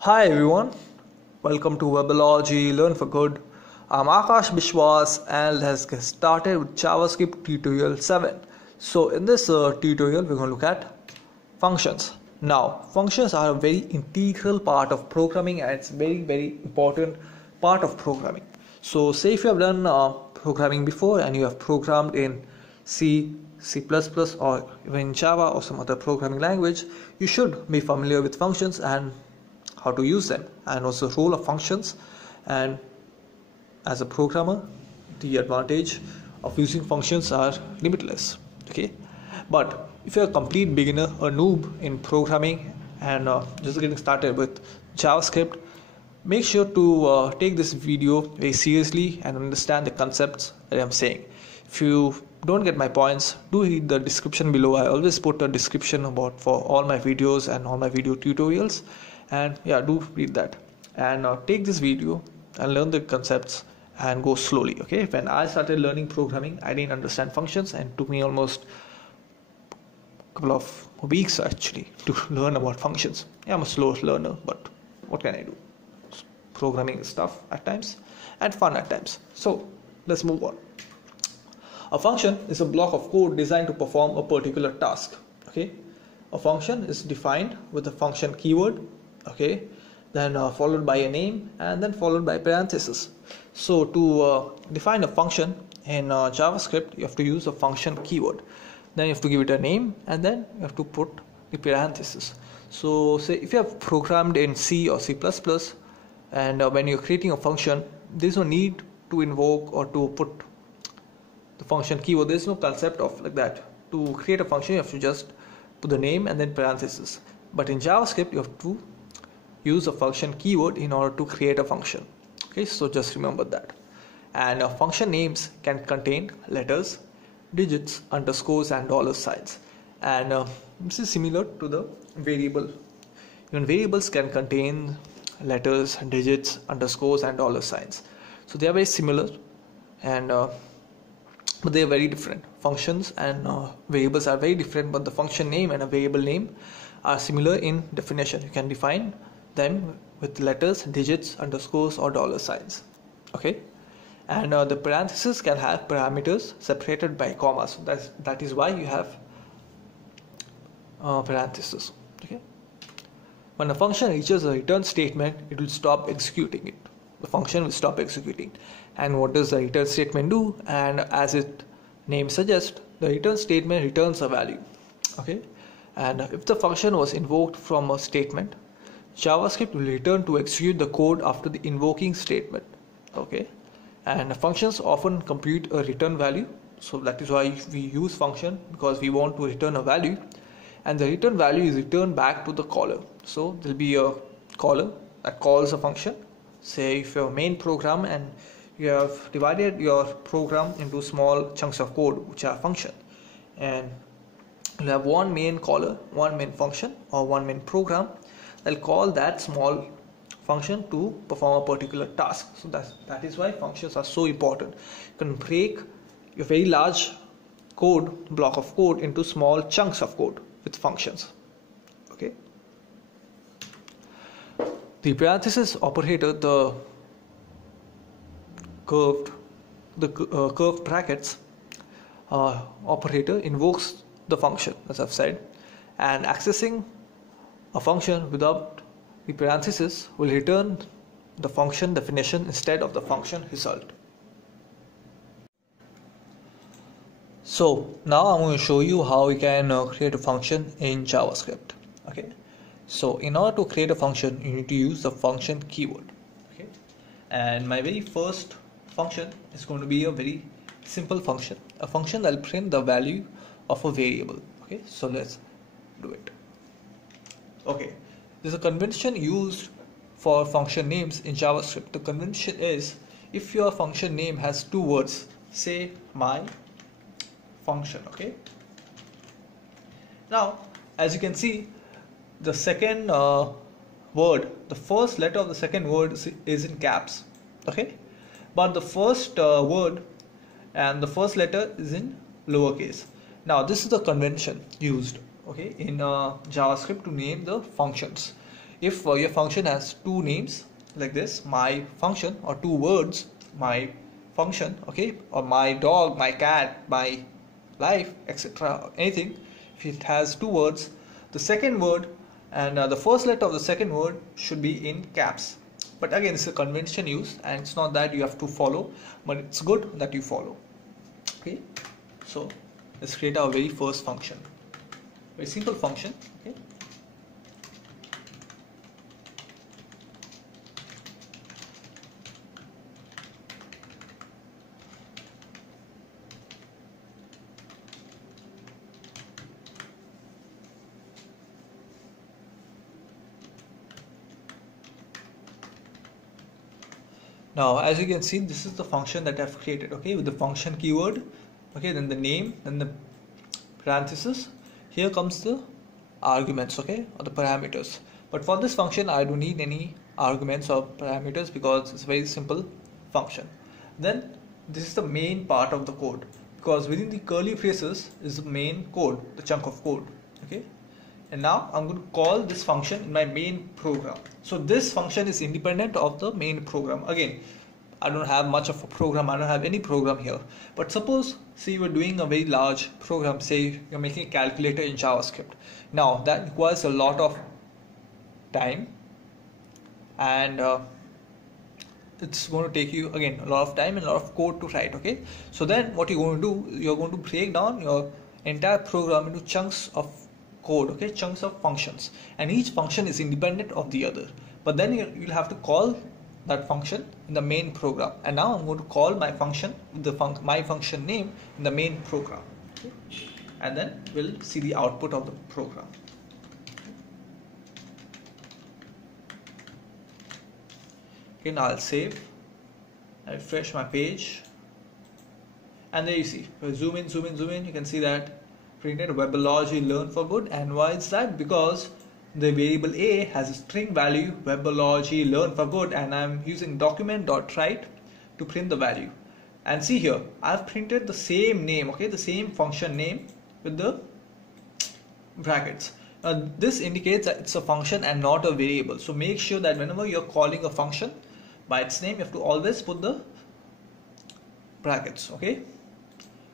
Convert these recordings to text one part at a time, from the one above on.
Hi everyone, welcome to Webology Learn for Good. I'm Aakash Biswas and let's get started with JavaScript tutorial 7. So in this tutorial we're going to look at functions. Now functions are a very integral part of programming and it's very important part of programming. So say if you have done programming before and you have programmed in C, C++ or even Java or some other programming language, you should be familiar with functions and how to use them and also role of functions. And as a programmer, the advantage of using functions are limitless. Okay, but if you're a complete beginner, a noob in programming and just getting started with JavaScript, make sure to take this video very seriously and understand the concepts that I'm saying. If you don't get my points, do read the description below. I always put a description about for all my videos and all my video tutorials, and yeah, do read that and take this video and learn the concepts and go slowly. Okay, when I started learning programming, I didn't understand functions and it took me almost a couple of weeks actually to learn about functions. Yeah, I'm a slow learner, but what can I do? Programming is tough at times and fun at times. So let's move on. A function is a block of code designed to perform a particular task. Okay, a function is defined with a function keyword, okay, then followed by a name and then followed by parentheses. So to define a function in JavaScript, you have to use a function keyword, then you have to give it a name and then you have to put the parentheses. So say if you have programmed in C or C++ and when you're creating a function, there's no need to invoke or to put the function keyword. There's no concept of like that. To create a function, you have to just put the name and then parentheses. But in JavaScript, you have to use a function keyword in order to create a function. Okay, so just remember that. And function names can contain letters, digits, underscores and dollar signs. And this is similar to the variable. Even variables can contain letters, digits, underscores and dollar signs. So they are very similar and but they are very different. Functions and variables are very different, but the function name and a variable name are similar in definition. You can define them with letters, digits, underscores or dollar signs. Okay, and the parentheses can have parameters separated by commas. So that is why you have parentheses. Okay, when a function reaches a return statement, it will stop executing it. The function will stop executing. And what does the return statement do? And as its name suggests, the return statement returns a value. Okay, and if the function was invoked from a statement, JavaScript will return to execute the code after the invoking statement. Okay, and functions often compute a return value, so that is why we use function, because we want to return a value, and the return value is returned back to the caller. So there will be a caller that calls a function. Say if your main program and you have divided your program into small chunks of code which are function, and you have one main caller, one main function or one main program. They'll call that small function to perform a particular task. So that is why functions are so important. You can break a very large block of code into small chunks of code with functions. Okay, the parenthesis operator, the curved brackets operator invokes the function, as I've said, and accessing a function without the parenthesis will return the function definition instead of the function result. So now I'm going to show you how we can create a function in JavaScript. Okay, so in order to create a function, you need to use the function keyword. Okay, and my very first function is going to be a very simple function, a function that will print the value of a variable. Okay, so let's do it. Okay, there's a convention used for function names in JavaScript. The convention is, if your function name has two words, say my function. Okay, now as you can see, the second word, the first letter of the second word is in caps. Okay, but the first word and the first letter is in lowercase. Now this is the convention used, okay, in JavaScript to name the functions. if your function has two names like this, my function, or two words, my function, okay, or my dog, my cat, my life, etc., anything, if it has two words, the second word and the first letter of the second word should be in caps. But again, it's a convention use, and it's not that you have to follow, but it's good that you follow. Okay, so let's create our very first function. Very simple function. Okay. Now, as you can see, this is the function that I've created, okay, with the function keyword, okay, then the name, then the parenthesis. Here comes the arguments, okay, or the parameters. But for this function, I don't need any arguments or parameters because it's a very simple function. Then this is the main part of the code, because within the curly braces is the main code, the chunk of code, okay. And now I'm going to call this function in my main program. So this function is independent of the main program. Again, I don't have much of a program, I don't have any program here. But suppose, say you are doing a very large program, say you're making a calculator in JavaScript. Now that requires a lot of time, and it's going to take you again a lot of time and a lot of code to write, okay. So then what you're going to do, you're going to break down your entire program into chunks of code, okay, chunks of functions, and each function is independent of the other. But then you'll have to call that function in the main program. And now I'm going to call my function with my function name in the main program, okay? And then we'll see the output of the program. Okay, now I'll save, I refresh my page, and there you see, if I zoom in, you can see that printed Webology Learn for Good. And why is that? Because the variable a has a string value Webology Learn for Good, and I'm using document.write to print the value. And see here, I've printed the same name, okay, the same function name with the brackets. This indicates that it's a function and not a variable. So make sure that whenever you're calling a function by its name, you have to always put the brackets, okay,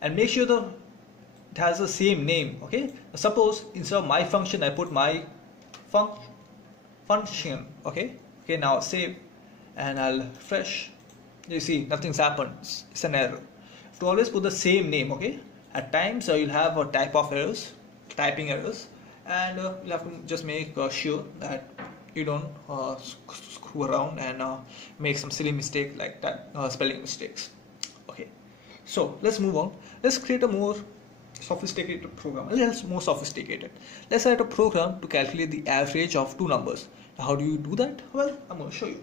and make sure it has the same name, okay. Suppose instead of my function I put my function, okay. Now save, and I'll refresh. You see, nothing's happened, it's an error. You have to always put the same name, okay. At times you'll have a type of errors, typing errors, and you'll have to just make sure that you don't screw around and make some silly mistake like that, spelling mistakes. Okay, so let's move on. Let's create a more sophisticated program. Let's write a program to calculate the average of two numbers. Now, how do you do that? Well, I'm going to show you.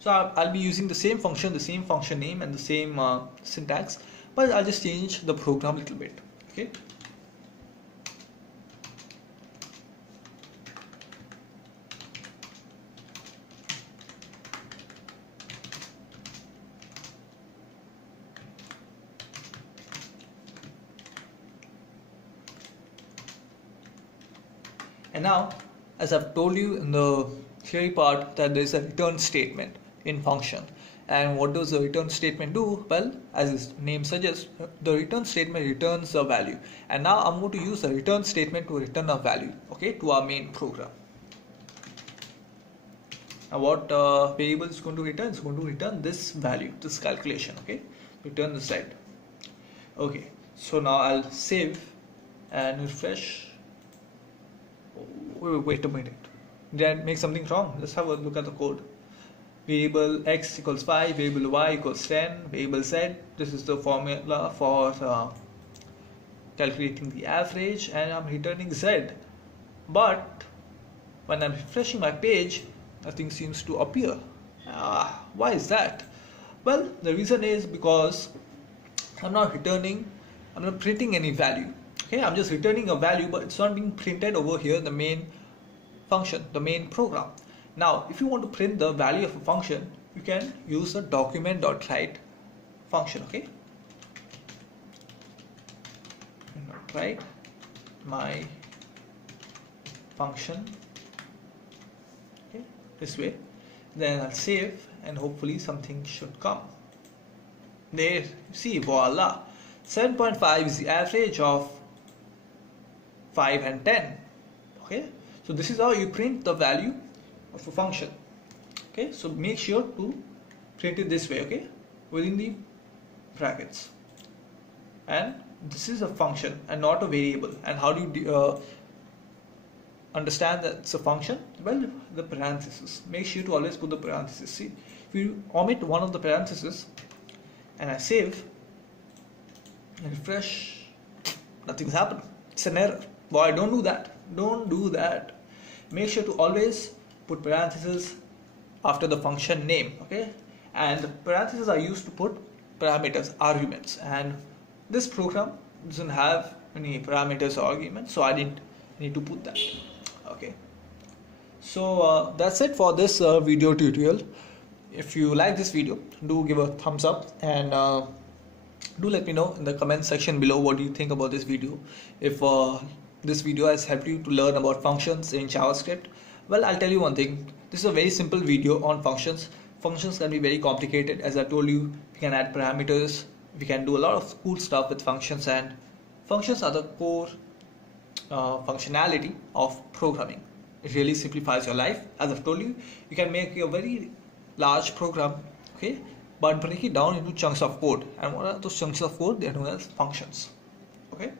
So I'll be using the same function name, and the same syntax, but I'll just change the program a little bit. Okay. And now, as I've told you in the theory part, that there is a return statement in function. And what does the return statement do? Well, as its name suggests, the return statement returns a value. And now I'm going to use the return statement to return a value, okay, to our main program. Now what variable is going to return? It's going to return this value, this calculation, okay, return the set. Okay, so now I'll save and refresh. Wait a minute, did I make something wrong? Let's have a look at the code. Variable x equals 5, variable y equals 10, variable z, this is the formula for calculating the average, and I'm returning z. But when I'm refreshing my page, nothing seems to appear. Why is that? Well, the reason is because I'm not printing any value. Okay, I'm just returning a value, but it's not being printed over here in the main function, the main program. Now, if you want to print the value of a function, you can use the document.write function, okay? Write my function, okay, this way. Then I'll save and hopefully something should come. There, you see, voila, 7.5 is the average of 5 and 10. Okay, so this is how you print the value of a function. Okay, so make sure to print it this way, okay, within the brackets. And this is a function and not a variable. And how do you understand that it's a function? Well, the parentheses. Make sure to always put the parentheses. See, if you omit one of the parentheses and I save and refresh, nothing's happened. It's an error. Boy, don't do that. Don't do that. Make sure to always put parentheses after the function name, okay? And parentheses are used to put parameters, arguments, and this program doesn't have any parameters or arguments, so I didn't need to put that. Okay, so that's it for this video tutorial. If you like this video, do give a thumbs up, and do let me know in the comment section below what do you think about this video. If this video has helped you to learn about functions in JavaScript, well, I'll tell you one thing. This is a very simple video on functions. Functions can be very complicated. As I told you, we can add parameters, we can do a lot of cool stuff with functions, and functions are the core functionality of programming. It really simplifies your life. As I've told you, you can make a very large program, okay, but break it down into chunks of code. And what are those chunks of code? They are known as functions. Okay,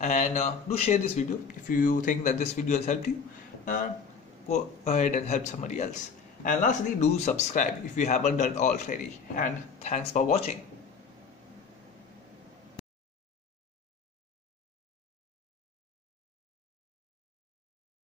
and do share this video if you think that this video has helped you. Go ahead and help somebody else. And lastly, do subscribe if you haven't done already. And thanks for watching.